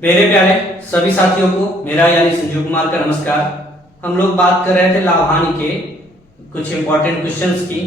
मेरे प्यारे सभी साथियों को मेरा यानी संजीव कुमार का नमस्कार। हम लोग बात कर रहे थे लाभ हानि के कुछ इंपॉर्टेंट क्वेश्चंस की।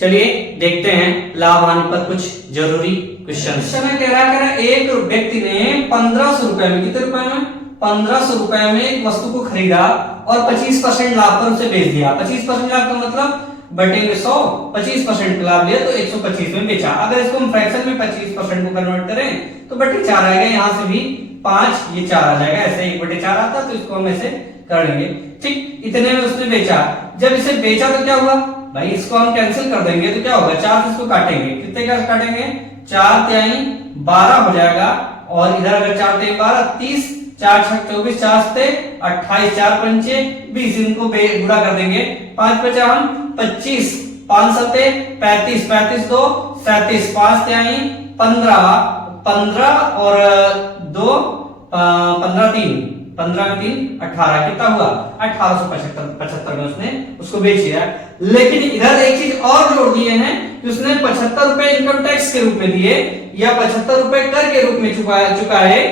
चलिए देखते हैं लाभ हानि पर कुछ जरूरी क्वेश्चंस। कह रहा है एक व्यक्ति ने 1500 रुपए में, कितने रुपए में, 1500 रुपए में एक वस्तु को खरीदा और 25% लाभ पर उसे बेच दिया। 25% लाभ का मतलब बटेंगे 100, 25% लाभ लिया तो 125 में बेचा। अगर इसको हम फ्रैक्शन में 25% को कन्वर्ट करें तो बटे 4 आएगा, यहां से भी 5 ये 4 आ जाएगा। ऐसे 1/4 आता तो इसको हम ऐसे कर लेंगे। ठीक, इतने में उसने बेचा। जब इसे बेचा तो क्या हुआ भाई, इसको हम कैंसिल कर देंगे तो क्या होगा, 4 से इसको काटेंगे, कितने का काटेंगे, 4 तिहाई 12 हो जाएगा। और इधर अगर 4 तिहाई 12 30, 4 6 24, 4 सते 28, 4 पंचे 20, इनको गुणा कर देंगे। 5 बचा हम 25, 5 सते 35, 35 2 37, 5 तिहाई 15, 15 और 2 15 3, 15 में 3 18, कितना हुआ 1875 में उसने उसको बेच दिया। लेकिन इधर एक चीज और जोड़ दिए हैं कि उसने 75 रुपए इनकम टैक्स के रूप में दिए या 75 रुपए कर के रूप में चुकाए,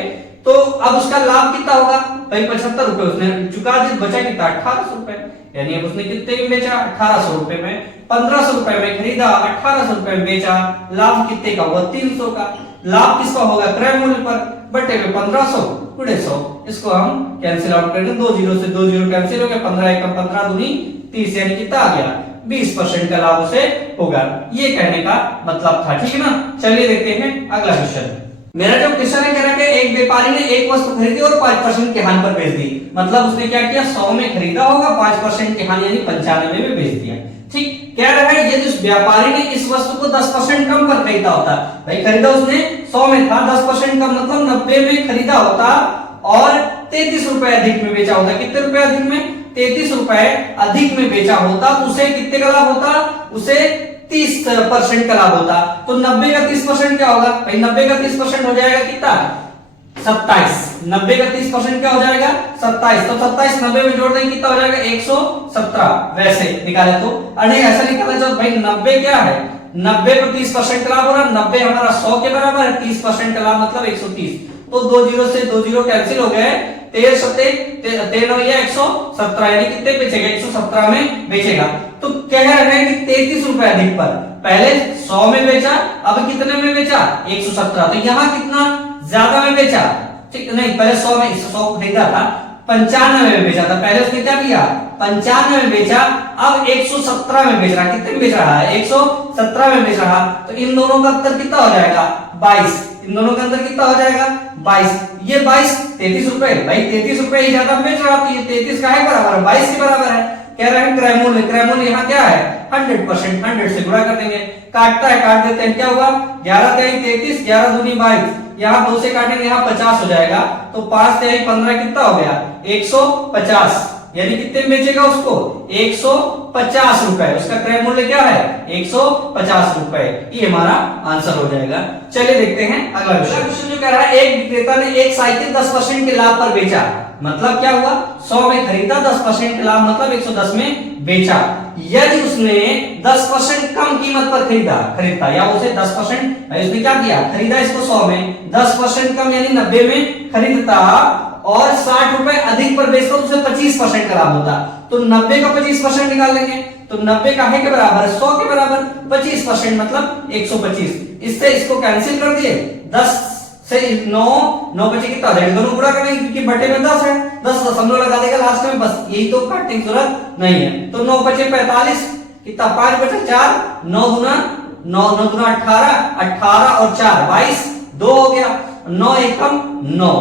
तो अब उसका लाभ कितना होगा भाई, 75 रुपए उसने चुका दिए, बचा कितना 1800 रुपए। यानी अब उसने कितने में बेचा, 1800 रुपए में। 1500 रुपए में खरीदा, 1800 रुपए में बेचा, लाभ कितने का हुआ, 300 का। लाभ किसका होगा, क्रय मूल्य पर, बटे में 1500 गुणे 100। इसको हम कैंसिल आउट करेंगे, 2 जीरो से 2 जीरो कैंसिल हो गया, 15 एकम 15 दूनी 30, यानी कितना आ गया 20% का लाभ उसे होगा। ये कहने का मतलब था, ठीक है ना। चलिए देखते हैं अगला क्वेश्चन। मेरा जो क्वेश्चन है, कह रहा है कि एक व्यापारी ने एक वस्तु खरीदी और 5% की हानि पर बेच दी। मतलब उसने क्या किया, 100 में खरीदा होगा, 5% की हानि यानी 95 में बेच दिया। ठीक, कह रहा है यदि उस व्यापारी ने इस वस्तु को 10% कम पर खरीदा होता, भाई खरीदा उसने 100 में था, 10% कम मतलब 90 में खरीदा होता और 33 रुपए अधिक में बेचा होता। कितने रुपए अधिक में, 33 रुपए अधिक में बेचा होता तो उसे कितने का लाभ होता, उसे 30% का लाभ होता। तो 90 का 30% क्या होगा भाई, 90 का 30% हो जाएगा कितना 27। 90 का 30% क्या हो जाएगा 27। तो 27 90 में जोड़ देंगे कितना हो जाएगा 117। वैसे निकाले तो, अरे ऐसा निकाला जाओ भाई, 90 क्या है, 90 पर 30% का लाभ हो रहा है, 90 हमारा 100 के बराबर है, 30% का लाभ मतलब 130। तो 2 जीरो से 2 जीरो कैंसिल हो गए, 13 सते 13 या 117, यानी कितने बेचेगा 117 में बेचेगा। तो कह रहे हैं कि 33 रुपए अधिक पर, पहले 100 में बेचा, अब कितने में बेचा 117, तो यहां कितना ज्यादा में बेचा। ठीक नहीं, पहले 100 में 100 खरीदा था, 95 में बेचा था। पहले उसने क्या किया 95 में बेचा, अब 117 में बेच रहा। कितने में बेच रहा है 117 में बेच रहा। तो इन दोनों का अंतर कितना हो जाएगा 22। इन दोनों का अंतर कितना हो जाएगा 22। ये 22 33 रुपए, भाई 33 रुपए ही ज्यादा बेच रहा, तो ये 33 का है बराबर 22 के बराबर है। कह रहे हैं क्रय मूल्य, क्रय मूल्य यहाँ क्या है 100%, 100 से गुणा कर देंगे। काटता है, काट देते हैं, क्या हुआ 11 तिहाई 33, 11 दूनी 22, यहाँ 2 से काटेंगे, यहाँ 50 हो जाएगा। तो 5 तिहाई 15 कितना हो गया 150, यानी कितने में बेचेगा उसको 150 रुपए। उसका क्रय मूल्य क्या है 150 रुपए। ये हमारा आंसर हो जाएगा। चलिए देखते हैं अगला क्वेश्चन। जो कह रहा है एक विक्रेता ने एक साइकिल 10% के लाभ पर बेचा। मतलब क्या हुआ, 100 में खरीदा, 10% के लाभ मतलब 110 में बेचा। यदि उसने 10% कम कीमत पर खरीदता या उसे 10% उसने क्या किया, खरीदा इसको 100 में, 10% कम यानी 90 में खरीदता और 60 रुपए अधिक पर बेचता तो उसे 25% का लाभ होता। तो 90 का 25% निकाल लेंगे, तो 90 का है के बराबर 100 के बराबर, 25% मतलब 125। इससे इसको कैंसिल कर दिए, 10 से 9 बचे कितना हो जाएगा, दोनों गुणा करेंगे क्योंकि बटे में 10 है, 10 दशमलव लगा देगा लास्ट में, बस यही तो काटने की जरूरत नहीं है। तो 9 बचे 45, कितना 5 बचे 4, 9 गुना 18, 18 और 4 22, 2 हो गया, 9 एकम 9,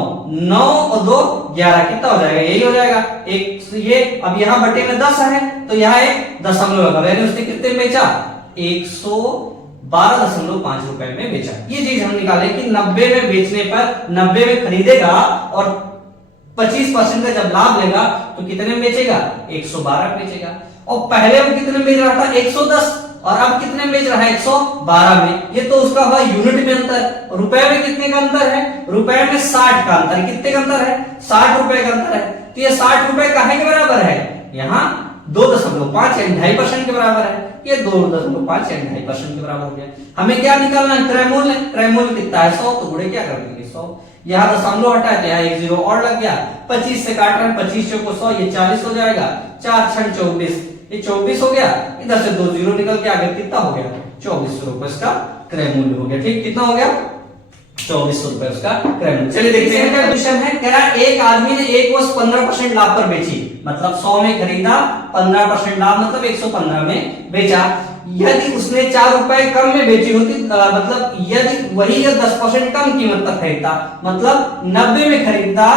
9 और 2 11, कितना हो जाएगा यही हो जाएगा एक। ये अब यहाँ बटे में 10 है तो यहाँ एक दशमलव लगा, यानी उसने कितने में बेचा 112.5 रुपए में बेचा। ये चीज हम निकाले कि 90 में बेचने पर, 90 में खरीदेगा और 25% का जब लाभ लेगा तो कितने में बेचेगा 112 में बेचेगा। और पहले वो कितने में बेच रहा था 110, और अब कितने में बेच रहा है 112 में। ये तो उसका हुआ यूनिट में अंतर। रुपए में कितने का अंतर है, रुपए में 60 का अंतर। कितने का अंतर है 60 रुपए का अंतर है। तो ये 60 रुपए काहे के बराबर है, यहाँ 2.5 यानी 2.5% के बराबर है। ये 2.5 यानी 2.5% के बराबर हो गया। हमें क्या निकालना है क्रय मूल्य। क्रय मूल्य कितना है 100, तो गुणे क्या कर देंगे 100, यहाँ दशमलव हटाए तो यहाँ एक जीरो और लग गया। 25 से काट रहे हैं, 25 चौको 100, ये 40 हो जाएगा। 4 छन 24, ये 24 हो गया। इधर से 2 जीरो निकल के आगे कितना हो गया? 2400 रुपए इसका क्रय मूल्य हो गया। ठीक, कितना हो गया? 2400 रुपए उसका क्रय मूल्य। चलिए देखते हैं क्या क्वेश्चन है। कह रहा है एक आदमी ने एक वस्तु 15% लाभ पर बेची, मतलब 100 में खरीदा, 15% लाभ मतलब 115 में बेचा। यदि उसने 4 रुपए कम में बेची होती, मतलब यदि वही 10% कम कीमत पर खरीदता, मतलब 90 में खरीदता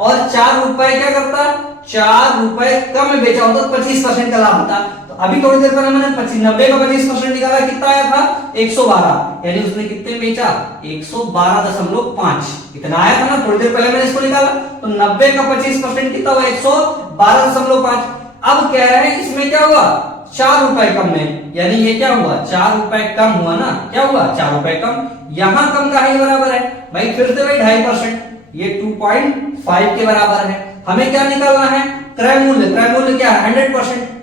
और 4 रुपए क्या करता, 4 रुपए कम में बेचा होता तो 25% का लाभ होता। तो अभी थोड़ी देर पहले मैंने 90 का 25% निकाला, कितना आया था? 112, यानी उसने कितने बेचा? 112.5 इतना आया था ना, थोड़ी देर पहले मैंने इसको निकाला। तो 90 का 25% कितना हुआ? 112.5। अब कह रहे हैं इसमें क्या हुआ? 4 रुपए कम में, यानी ये क्या हुआ? 4 रुपए कम हुआ ना, क्या हुआ? 4 रुपए कम। यहां कम का ही बराबर है भाई, फिर से भाई 2.5%, ये 2.5 के बराबर है। हमें क्या निकालना है? क्रय मूल्य। क्रय मूल्य क्या है?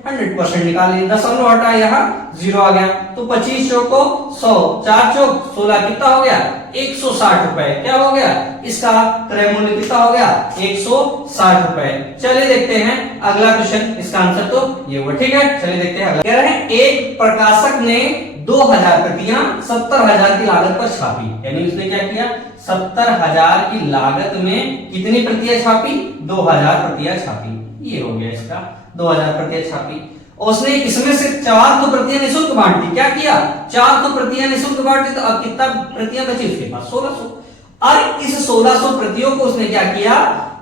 100% निकालिए। दशमलव हटा, यहाँ 0 आ गया। तो 25 चौको 100, 4 चौक 16, कितना हो गया? 160 रुपए। क्या हो गया? इसका क्रय मूल्य कितना हो गया? 160 रुपए। चलिए देखते हैं अगला क्वेश्चन। इसका आंसर तो ये हुआ। ठीक है, चलिए देखते हैं अगला। कह रहे हैं एक प्रकाशक ने 2000 प्रतियां 70,000 की लागत पर छापी, यानी उसने क्या किया? 70,000 की लागत में कितनी प्रतियां छापी? 2000 प्रतियां छापी। ये हो गया इसका, 2000 प्रतियां छापी। और उसने इसमें से 4 तो प्रतियां निःशुल्क बांटी। क्या किया? 4 तो प्रतियां निःशुल्क बांटी। तो अब कितना प्रतियां बची उसके पास? 1600। और इस 1600 प्रतियों को उसने क्या किया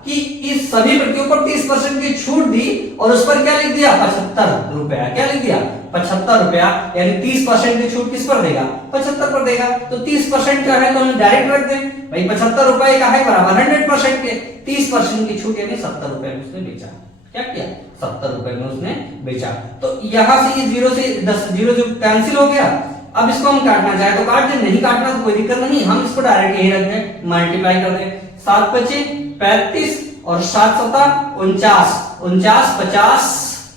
कि इस सभी प्रतियों पर 30% की छूट दी और उस पर क्या लिख दिया? 75 रुपया। क्या लिख दिया? 75 रुपया। यानी 30% की छूट किस पर देगा? 75 पर देगा। तो 30% क्या है तो हम डायरेक्ट रख दें भाई, 75 रुपए का है बराबर 100% के। 30% की छूट यानी 70 रुपए में उसने बेचा। क्या किया? 70 रुपए में उसने बेचा। तो यहां से ये 0 से 10 0 जो कैंसिल हो गया। अब इसको हम काटना चाहे तो काट दे, नहीं काटना तो कोई दिक्कत नहीं, हम इसको डायरेक्ट यही रख दें, मल्टीप्लाई कर दें। 7 पचे 35 और 7 सता 49, 49 50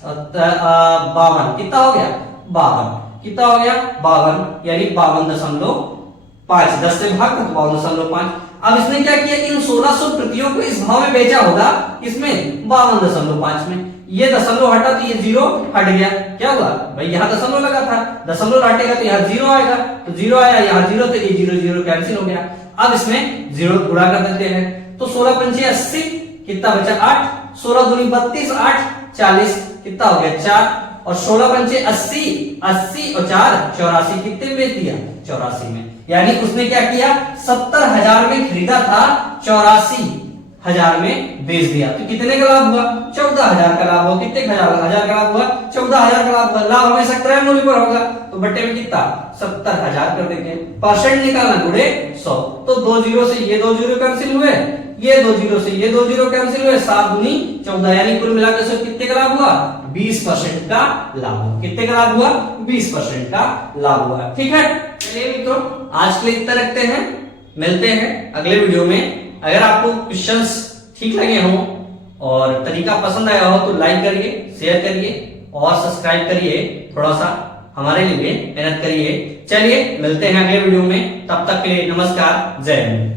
52, कितना हो गया? 52। कितना हो गया? 52, यानी 52.5। 10 से भाग तो 52.5। अब इसने क्या किया कि इन 1600 प्रतियों को इस भाव में बेचा होगा, इसमें 52.5 में। ये दशमलव हटा तो ये 0 हट गया। क्या हुआ भाई? यहाँ दशमलव लगा था, दशमलव हटेगा तो यहाँ 0 आएगा। तो 0 आया, यहाँ 0 तो ये 0 0 कैंसिल हो गया। अब इसमें 0 गुणा कर देते हैं। तो 16 पंचे 80, कितना बचा? 8। 16 दूनी 32, 8 40, कितना हो गया? 4। और 16 पंचे 80, 80 और 4 84, कितने में बेच दिया? 84 में। यानी उसने क्या किया? 70,000 में खरीदा था, 84,000 में बेच दिया। तो कितने का लाभ हुआ? 14,000 का लाभ हुआ। कितने हजार का लाभ हुआ? 14,000 का लाभ हुआ। लाभ हमेशा क्रय मूल्य पर होगा, तो बट्टे में कितना? 70,000 कर देंगे। परसेंट निकालना गुणे 100। तो 2 जीरो से ये 2 जीरो कैंसिल हुए, ये 2 जीरो से ये 2 जीरो कैंसिल हुए। 7 दूनी 14, यानी कुल मिलाकर से कितने का लाभ हुआ? 20% का लाभ हुआ। कितने का लाभ हुआ? 20% का लाभ हुआ। ठीक है, चलिए मित्रों आज के लिए इतना रखते हैं, मिलते हैं अगले वीडियो में। अगर आपको क्वेश्चंस ठीक लगे हों और तरीका पसंद आया हो तो लाइक करिए, शेयर करिए और सब्सक्राइब करिए। थोड़ा सा हमारे लिए मेहनत करिए। चलिए मिलते हैं अगले वीडियो में, तब तक के लिए नमस्कार, जय हिंद।